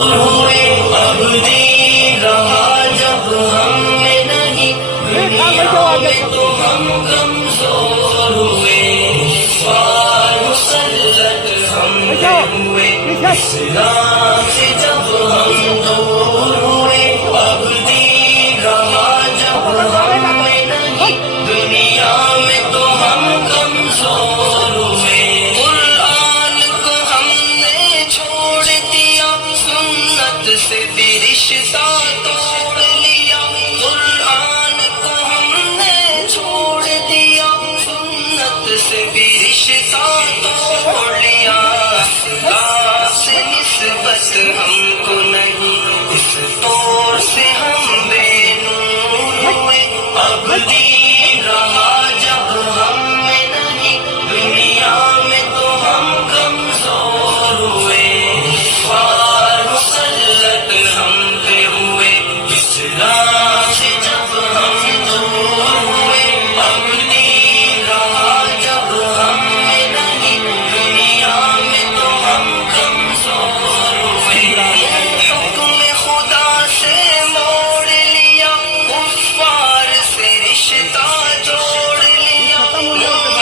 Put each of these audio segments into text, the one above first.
ہوئے اب دی رہا جب ہم میں نہیں، دنیا میں تو ہم کمزور ہوئے، کفار مسلط ہم پہ ہوئے، اسلام سے جب ہم دور ہوئے، اب دی رہا جب ہم میں نہیں، دنیا میں تو ہم کمزور ہوئے، قرآن کو ہم نے چھوڑ دیا، سنت سے بھی رشتہ توڑ لیا، قرآن کو ہم نے چھوڑ دیا، سنت سے بھی رشتہ توڑ لیا، خدا سے نسبت ہم کو نہیں، اس طور سے ہم بے نور ہوئے، اب دی رہا جب ہم میں نہیں، دنیا میں تو ہم کمزور ہوئے، کفار مسلط ہم پہ ہوئے، اسلام سے جب ہم دور ہوئے، اب دی رہا جب ہم میں نہیں، دنیا میں تو ہم کمزور ہوئے، حکم خدا سے موڑ لیا، کفار سے رشتہ جوڑ لیا،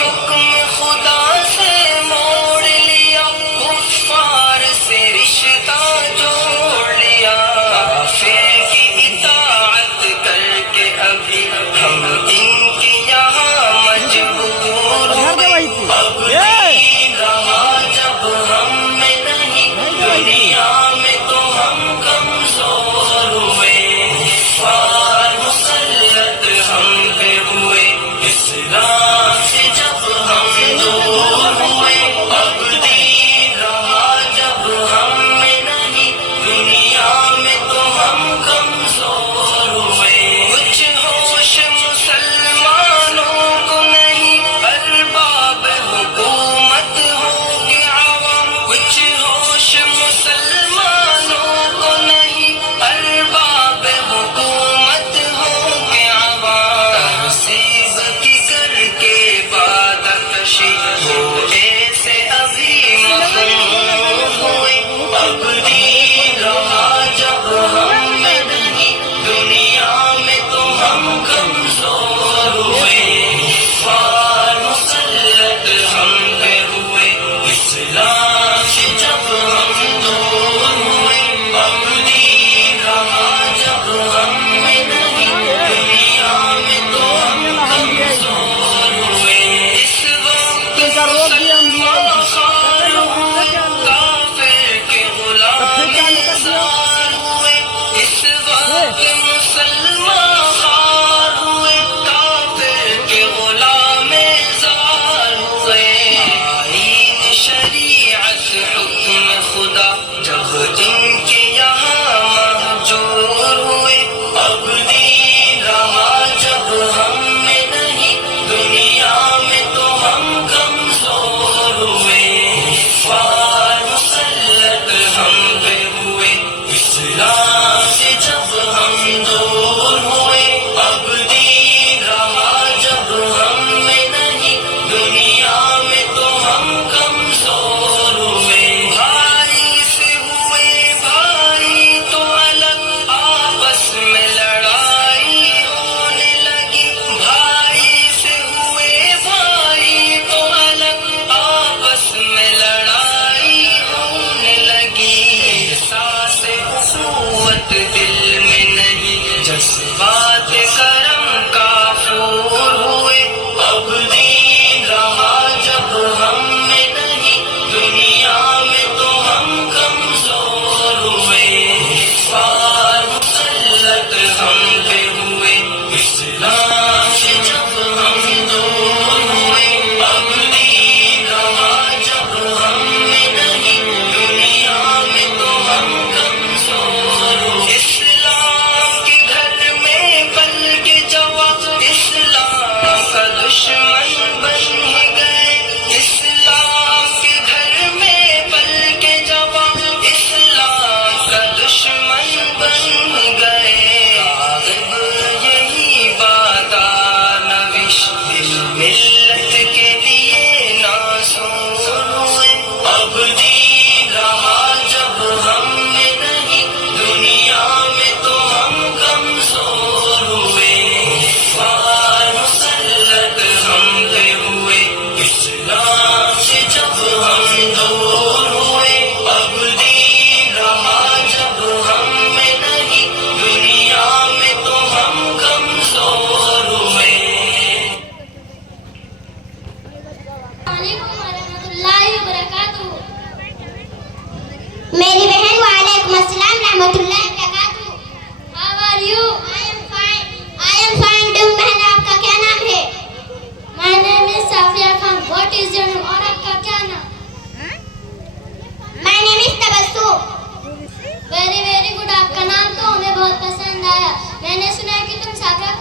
حکم خدا سے موڑ لیا، کفار سے رشتہ جوڑ لیا، کافر کی اطاعت کر کے ابھی ہم ان کے یہاں مجبور ہوئے، اب دی رہا جب ہم میں نہیں، دنیا میں تو ہم کمزور ہوئے، کفار مسلط ہم پہ ہوئے، اسلام سے جب ہم دور ہوئے، اب دی رہا جب ہم میں نہیں، دنیا میں تو ہم کمزور ہوئے، کچھ ہوش مسلمانوں کو نہیں، ارباب حکومت ہو کے عوام، کچھ ہوش مسلمانوں کو نہیں، ارباب حکومت ہو کے عوام، تہذیب کی کر کے بات کشی ہو ایسے ابھی مخمور ہوئے، اب دی رہا جب ہم میں نہیں، دنیا میں تو ہم کمزور ہوئے، کفار مسلط ہم پہ ہوئے، اسلام سے جب ہم دور ہوئے، اب دی رہا جب ہم میں نہیں، دنیا میں تو ہم کمزور ہوئے، اس وقت مسلمان خوار ہوئے، کافر کے غلام زار ہوئے، اس وقت مسلمان خوار ہوئے، کافر کے غلام زار ہوئے، آئین شریعت حکم خدا جب ان کے یہاں مہجور ہوئے، اب دی رہا جب ہم میں نہیں، دنیا میں تو ہم کمزور ہوئے، کفار مسلط ہم پہ ہوئے، اسلام سے جب ہم دور ہوئے، اب دی رہا جب ہم میں نہیں، دنیا میں تو ہم کمزور ہوئے، بھائی سے ہوئے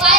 Why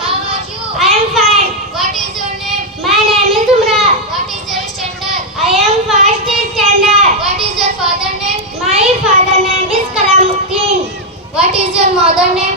How are you? I am fine. What is your name? My name is Umra. What is your standard? I am first standard. What is your father name? My father name is Kalamuddin. What is your mother name?